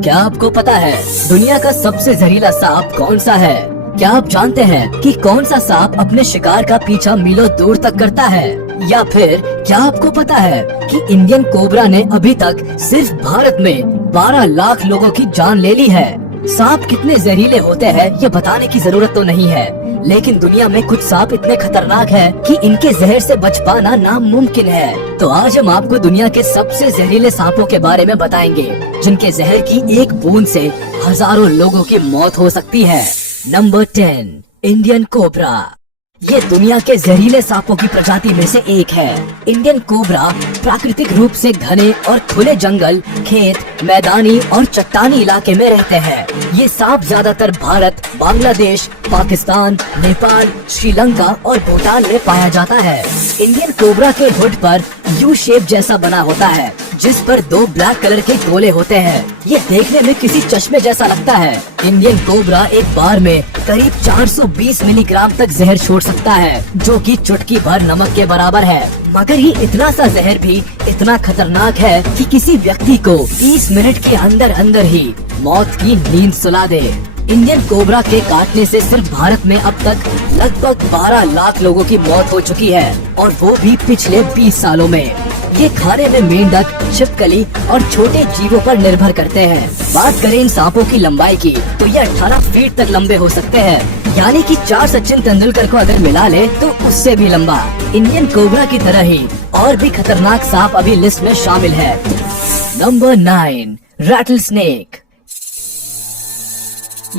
क्या आपको पता है दुनिया का सबसे जहरीला सांप कौन सा है? क्या आप जानते हैं कि कौन सा सांप अपने शिकार का पीछा मीलों दूर तक करता है? या फिर क्या आपको पता है कि इंडियन कोबरा ने अभी तक सिर्फ भारत में 12 लाख लोगों की जान ले ली है? सांप कितने जहरीले होते हैं ये बताने की जरूरत तो नहीं है, लेकिन दुनिया में कुछ सांप इतने खतरनाक हैं कि इनके जहर से बच पाना नामुमकिन है। तो आज हम आपको दुनिया के सबसे जहरीले सांपों के बारे में बताएंगे, जिनके जहर की एक बूंद से हजारों लोगों की मौत हो सकती है। Number 10, Indian cobra. ये दुनिया के जहरीले सांपों की प्रजाति में से एक है। इंडियन कोबरा प्राकृतिक रूप से घने और खुले जंगल, खेत, मैदानी और चट्टानी इलाके में रहते हैं। ये सांप ज्यादातर भारत, बांग्लादेश, पाकिस्तान, नेपाल, श्रीलंका और भूटान में पाया जाता है। इंडियन कोबरा के हुड पर यू शेप जैसा बना होता है, जिस पर 2 ब्लैक कलर के गोले होते हैं। ये देखने में किसी चश्मे जैसा लगता है। इंडियन कोबरा एक बार में करीब 420 मिलीग्राम तक जहर छोड़ सकता है, जो कि चुटकी भर नमक के बराबर है। मगर ये इतना सा जहर भी इतना खतरनाक है कि किसी व्यक्ति को 30 मिनट के अंदर अंदर ही मौत की नींद सुला दे। इंडियन कोबरा के काटने से सिर्फ भारत में अब तक लगभग 12 लाख लोगों की मौत हो चुकी है, और वो भी पिछले 20 सालों में। ये खाने में मेंढक, छिपकली और छोटे जीवों पर निर्भर करते हैं। बात करें इन सांपों की लंबाई की तो ये 18 फीट तक लंबे हो सकते हैं, यानी कि 4 सचिन तेंदुलकर को अगर मिला ले तो उससे भी लंबा। इंडियन कोबरा की तरह ही और भी खतरनाक सांप अभी लिस्ट में शामिल है। Number 9, rattle snake.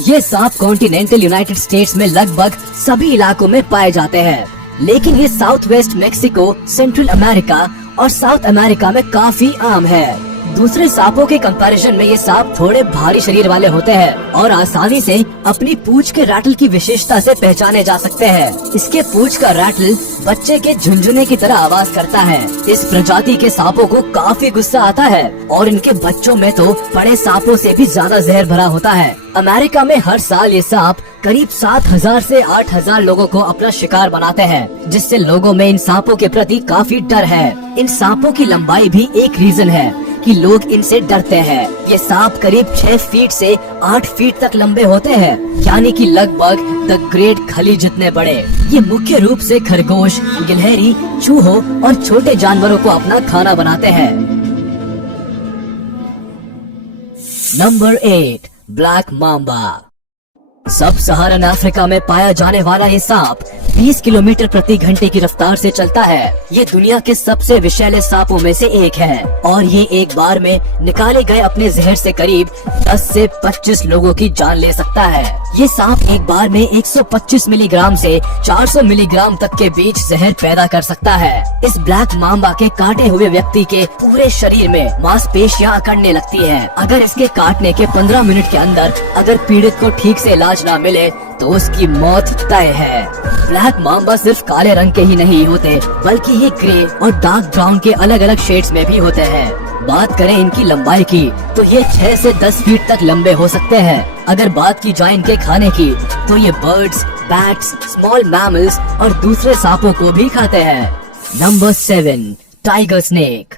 ये सांप कॉन्टिनेंटल यूनाइटेड स्टेट्स में लगभग सभी इलाकों में पाए जाते हैं, लेकिन ये south west Mexico, central America और साउथ अमेरिका में काफी आम है। दूसरे सांपों के कंपैरिजन में ये सांप थोड़े भारी शरीर वाले होते हैं और आसानी से अपनी पूंछ के रैटल की विशेषता से पहचाने जा सकते हैं। इसके पूंछ का रैटल बच्चे के झुनझुने की तरह आवाज करता है। इस प्रजाति के सांपों को काफी गुस्सा आता है और इनके बच्चों में तो बड़े सांपों से भी ज्यादा जहर भरा होता है। अमेरिका में हर साल ये सांप करीब 7,000 से 8,000 लोगों को अपना शिकार बनाते हैं, जिससे लोगों में इन सांपों के प्रति काफी डर है। इन सांपों की लंबाई भी एक रीजन है कि लोग इनसे डरते हैं। ये सांप करीब 6 फीट से 8 फीट तक लंबे होते हैं, यानी कि लगभग द ग्रेट खली जितने बड़े। ये मुख्य रूप से खरगोश, गिलहरी, चूहों और छोटे जानवरों को अपना खाना बनाते हैं। Number 8, black Mamba. सब सहारन अफ्रीका में पाया जाने वाला ये सांप 20 किलोमीटर प्रति घंटे की रफ्तार से चलता है। ये दुनिया के सबसे विषैले सांपों में से एक है और ये एक बार में निकाले गए अपने जहर से करीब 10 से 25 लोगों की जान ले सकता है। ये सांप एक बार में 125 मिलीग्राम से 400 मिलीग्राम तक के बीच जहर पैदा कर सकता है। इस ब्लैक मांबा के काटे हुए व्यक्ति के पूरे शरीर में मांसपेशियां अकड़ने लगती हैं। अगर इसके काटने के 15 मिनट के अंदर अगर पीड़ित को ठीक से इलाज ना मिले तो उसकी मौत तय है। ब्लैक मांबा सिर्फ काले रंग के ही नहीं होते, बल्कि ये ग्रे और डार्क ब्राउन के अलग अलग शेड्स में भी होते हैं। बात करें इनकी लंबाई की तो ये 6 से 10 फीट तक लंबे हो सकते हैं। अगर बात की जाए इनके खाने की तो ये बर्ड्स, बैट्स, स्मॉल मैमल्स और दूसरे सांपों को भी खाते हैं। Number 7, tiger snake.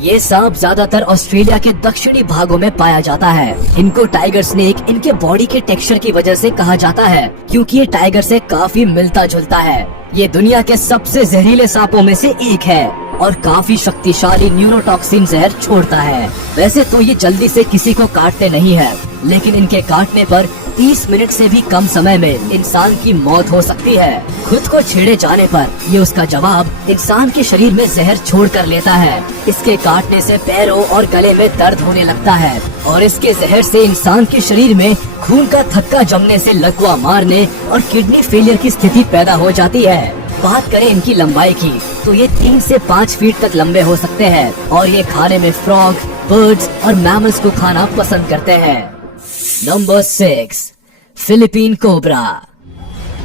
ये सांप ज्यादातर ऑस्ट्रेलिया के दक्षिणी भागों में पाया जाता है। इनको टाइगर स्नेक इनके बॉडी के टेक्सचर की वजह से कहा जाता है, क्योंकि ये टाइगर से काफी मिलता जुलता है। ये दुनिया के सबसे जहरीले सांपों में से एक है और काफी शक्तिशाली न्यूरोटॉक्सिन जहर छोड़ता है। वैसे तो ये जल्दी से किसी को काटते नहीं है, लेकिन इनके काटने पर 30 मिनट से भी कम समय में इंसान की मौत हो सकती है। खुद को छेड़े जाने पर ये उसका जवाब इंसान के शरीर में जहर छोड़ कर लेता है। इसके काटने से पैरों और गले में दर्द होने लगता है और इसके जहर से इंसान के शरीर में खून का थक्का जमने से लकवा मारने और किडनी फेलियर की स्थिति पैदा हो जाती है। बात करें इनकी लंबाई की तो ये 3 से 5 फीट तक लंबे हो सकते हैं और ये खाने में फ्रॉग, बर्ड्स और मैमल्स को खाना पसंद करते हैं। Number 6, Philippine cobra.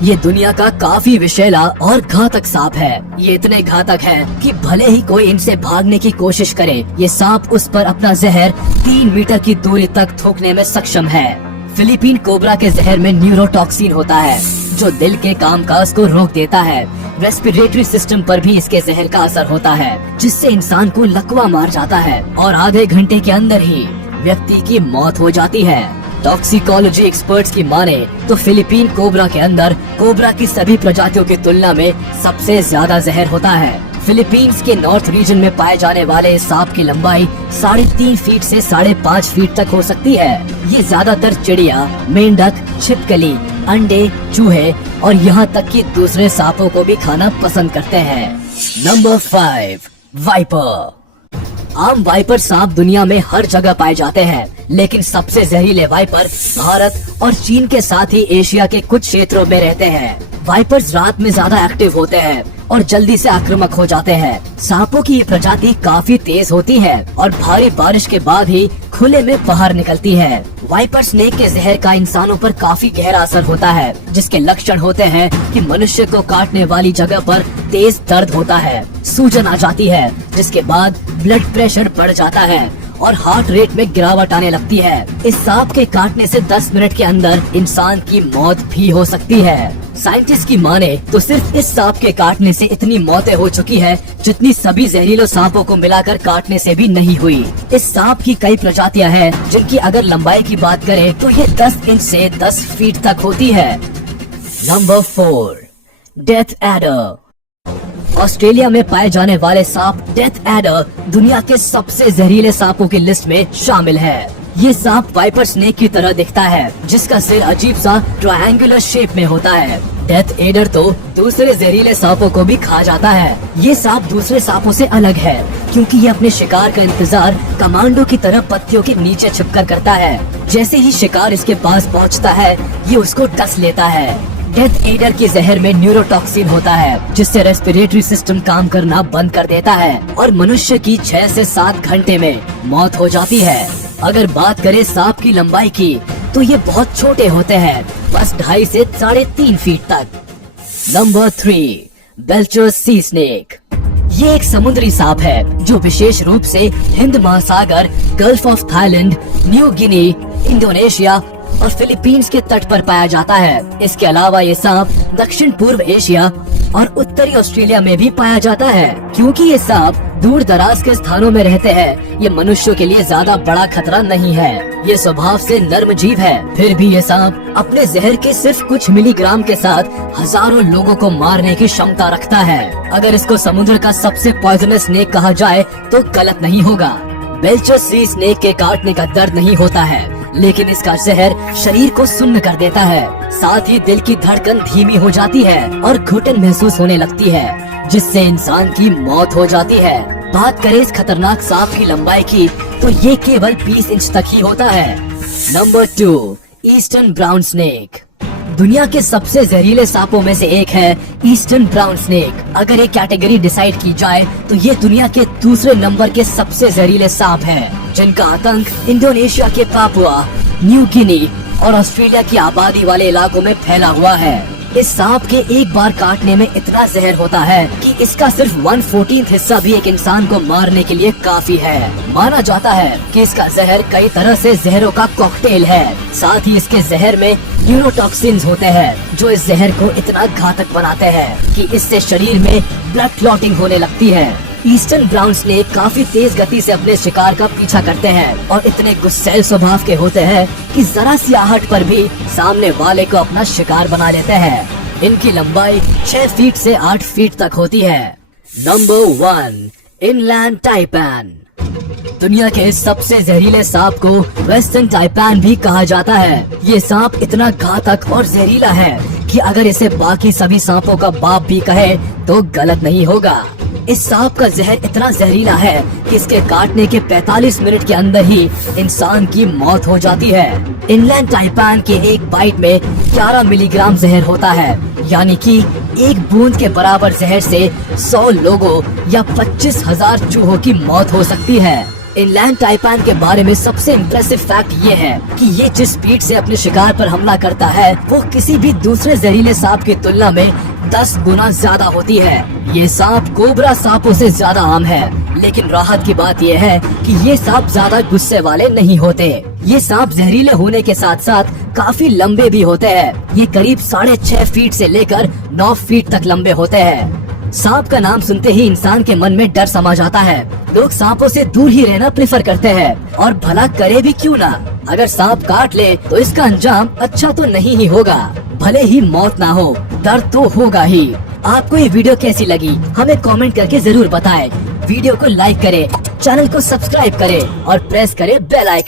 ये दुनिया का काफी विषैला और घातक सांप है। ये इतने घातक है कि भले ही कोई इनसे भागने की कोशिश करे, ये सांप उस पर अपना जहर 3 मीटर की दूरी तक थूकने में सक्षम है। फिलीपीन कोबरा के जहर में न्यूरोटॉक्सिन होता है, जो दिल के कामकाज को रोक देता है। रेस्पिरेटरी सिस्टम पर भी इसके जहर का असर होता है, जिससे इंसान को लकवा मार जाता है और आधे घंटे के अंदर ही व्यक्ति की मौत हो जाती है। टॉक्सिकोलॉजी एक्सपर्ट्स की माने तो फिलीपीन कोबरा के अंदर कोबरा की सभी प्रजातियों की तुलना में सबसे ज्यादा जहर होता है। फिलीपींस के नॉर्थ रीजन में पाए जाने वाले इस सांप की लंबाई 3.5 फीट से 5.5 फीट तक हो सकती है। ये ज्यादातर चिड़िया, मेंढक, छिपकली, अंडे, चूहे और यहाँ तक कि दूसरे सांपों को भी खाना पसंद करते हैं। Number 5, wiper. आम वाइपर सांप दुनिया में हर जगह पाए जाते हैं, लेकिन सबसे जहरीले वाइपर भारत और चीन के साथ ही एशिया के कुछ क्षेत्रों में रहते हैं। वाइपर्स रात में ज्यादा एक्टिव होते हैं और जल्दी से आक्रामक हो जाते हैं। सांपों की ये प्रजाति काफी तेज होती है और भारी बारिश के बाद ही खुले में बाहर निकलती है। वाइपर स्नेक के जहर का इंसानों पर काफी गहरा असर होता है, जिसके लक्षण होते हैं कि मनुष्य को काटने वाली जगह पर तेज दर्द होता है, सूजन आ जाती है, जिसके बाद ब्लड प्रेशर बढ़ जाता है और हार्ट रेट में गिरावट आने लगती है। इस सांप के काटने से 10 मिनट के अंदर इंसान की मौत भी हो सकती है। साइंटिस्ट की माने तो सिर्फ इस सांप के काटने से इतनी मौतें हो चुकी है जितनी सभी जहरीले सांपों को मिलाकर काटने से भी नहीं हुई। इस सांप की कई प्रजातियां हैं, जिनकी अगर लंबाई की बात करें तो ये 10 इंच से 10 फीट तक होती है। Number 4, death adder. ऑस्ट्रेलिया में पाए जाने वाले सांप डेथ एडर दुनिया के सबसे जहरीले सांपों की लिस्ट में शामिल है। ये सांप वाइपर स्नेक की तरह दिखता है, जिसका सिर अजीब सा ट्रायंगुलर शेप में होता है। डेथ एडर तो दूसरे जहरीले सांपों को भी खा जाता है। ये सांप दूसरे सांपों से अलग है, क्योंकि ये अपने शिकार का इंतजार कमांडो की तरह पत्तियों के नीचे छिपकर करता है। जैसे ही शिकार इसके पास पहुंचता है, ये उसको डस लेता है। डेथ एडर के जहर में न्यूरोटॉक्सिन होता है, जिससे रेस्पिरेटरी सिस्टम काम करना बंद कर देता है और मनुष्य की 6 से 7 घंटे में मौत हो जाती है। अगर बात करें सांप की लंबाई की, तो ये बहुत छोटे होते हैं, बस 2.5 से 3.5 फीट तक। नंबर 3, बेल्चर सी स्नेक। ये एक समुद्री सांप है जो विशेष रूप से हिंद महासागर, gulf of Thailand, New Guinea, Indonesia और फिलीपींस के तट पर पाया जाता है। इसके अलावा ये सांप दक्षिण पूर्व एशिया और उत्तरी ऑस्ट्रेलिया में भी पाया जाता है। क्योंकि ये सांप दूर दराज के स्थानों में रहते हैं, ये मनुष्यों के लिए ज्यादा बड़ा खतरा नहीं है। ये स्वभाव से नर्म जीव है, फिर भी ये सांप अपने जहर के सिर्फ कुछ मिलीग्राम के साथ हजारों लोगों को मारने की क्षमता रखता है। अगर इसको समुद्र का सबसे पॉइजनस स्नेक कहा जाए तो गलत नहीं होगा। बेल्चर सी स्नेक के काटने का दर्द नहीं होता है, लेकिन इसका जहर शरीर को सुन्न कर देता है। साथ ही दिल की धड़कन धीमी हो जाती है और घुटन महसूस होने लगती है, जिससे इंसान की मौत हो जाती है। बात करें इस खतरनाक सांप की लंबाई की, तो ये केवल 20 इंच तक ही होता है। Number 2, eastern brown snake. दुनिया के सबसे जहरीले सांपों में से एक है ईस्टर्न ब्राउन स्नेक। अगर एक कैटेगरी डिसाइड की जाए तो ये दुनिया के दूसरे नंबर के सबसे जहरीले सांप हैं, जिनका आतंक इंडोनेशिया के पापुआ, न्यू गिनी और ऑस्ट्रेलिया की आबादी वाले इलाकों में फैला हुआ है। इस सांप के एक बार काटने में इतना जहर होता है कि इसका सिर्फ 1/14 हिस्सा भी एक इंसान को मारने के लिए काफी है। माना जाता है कि इसका जहर कई तरह से जहरों का कॉकटेल है। साथ ही इसके जहर में न्यूरोटॉक्सिन्स होते हैं, जो इस जहर को इतना घातक बनाते हैं कि इससे शरीर में ब्लड क्लॉटिंग होने लगती है। ईस्टर्न ब्राउन स्नेक काफी तेज गति से अपने शिकार का पीछा करते हैं और इतने गुस्सैल स्वभाव के होते हैं कि जरा सी आहट पर भी सामने वाले को अपना शिकार बना लेते हैं। इनकी लंबाई 6 फीट से 8 फीट तक होती है। Number 1, inland taipan. दुनिया के सबसे जहरीले सांप को वेस्टर्न टाइपैन भी कहा जाता है। ये सांप इतना घातक और जहरीला है कि अगर इसे बाकी सभी सांपों का बाप भी कहे तो गलत नहीं होगा। इस सांप का जहर इतना जहरीला है कि इसके काटने के 45 मिनट के अंदर ही इंसान की मौत हो जाती है। इनलैंड टाइपैन के एक बाइट में 11 मिलीग्राम जहर होता है, यानी कि एक बूंद के बराबर जहर से 100 लोगों या 25,000 चूहों की मौत हो सकती है। इनलैंड टाइपैन के बारे में सबसे इम्प्रेसिव फैक्ट ये है कि ये जिस स्पीड से अपने शिकार पर हमला करता है, वो किसी भी दूसरे जहरीले सांप की तुलना में 10 गुना ज्यादा होती है। ये सांप कोबरा सांपों से ज्यादा आम है, लेकिन राहत की बात यह है कि ये सांप ज्यादा गुस्से वाले नहीं होते। ये सांप जहरीले होने के साथ साथ काफी लंबे भी होते हैं। ये करीब 6.5 फीट से लेकर 9 फीट तक लंबे होते हैं। सांप का नाम सुनते ही इंसान के मन में डर समा जाता है। लोग सांपों से दूर ही रहना प्रेफर करते हैं, और भला करे भी क्यों ना। अगर सांप काट ले तो इसका अंजाम अच्छा तो नहीं ही होगा। भले ही मौत ना हो, दर्द तो होगा ही। आपको ये वीडियो कैसी लगी हमें कमेंट करके जरूर बताएं। वीडियो को लाइक करें, चैनल को सब्सक्राइब करें और प्रेस करें बेल आइकन।